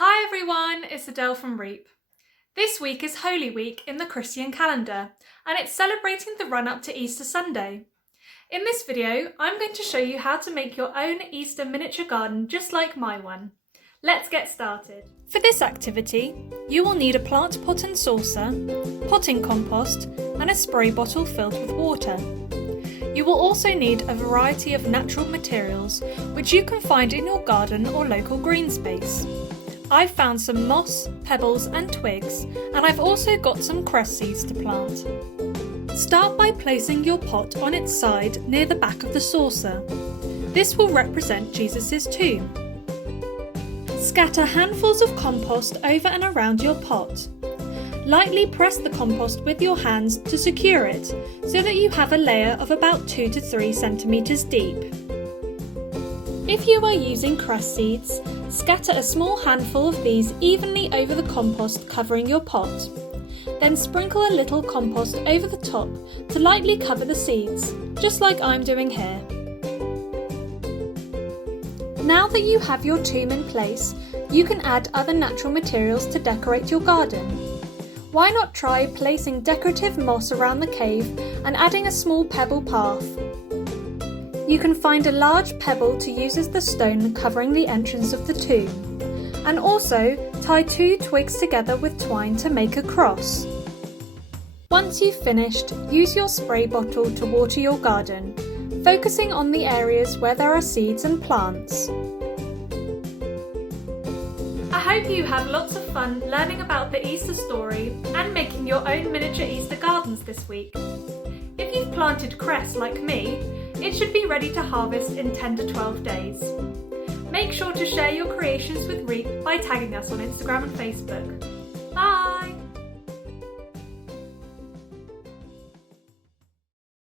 Hi everyone, it's Adele from REEP. This week is Holy Week in the Christian calendar, and it's celebrating the run-up to Easter Sunday. In this video, I'm going to show you how to make your own Easter miniature garden just like my one. Let's get started. For this activity, you will need a plant pot and saucer, potting compost, and a spray bottle filled with water. You will also need a variety of natural materials which you can find in your garden or local green space. I've found some moss, pebbles and twigs, and I've also got some cress seeds to plant. Start by placing your pot on its side near the back of the saucer. This will represent Jesus' tomb. Scatter handfuls of compost over and around your pot. Lightly press the compost with your hands to secure it so that you have a layer of about 2 to 3 centimeters deep. If you are using cress seeds, scatter a small handful of these evenly over the compost covering your pot. Then sprinkle a little compost over the top to lightly cover the seeds, just like I'm doing here. Now that you have your tomb in place, you can add other natural materials to decorate your garden. Why not try placing decorative moss around the cave and adding a small pebble path? You can find a large pebble to use as the stone covering the entrance of the tomb, and also tie 2 twigs together with twine to make a cross. Once you've finished, use your spray bottle to water your garden, focusing on the areas where there are seeds and plants. I hope you have lots of fun learning about the Easter story and making your own miniature Easter gardens this week. If you've planted cress like me, it should be ready to harvest in 10 to 12 days. Make sure to share your creations with REEP by tagging us on Instagram and Facebook. Bye!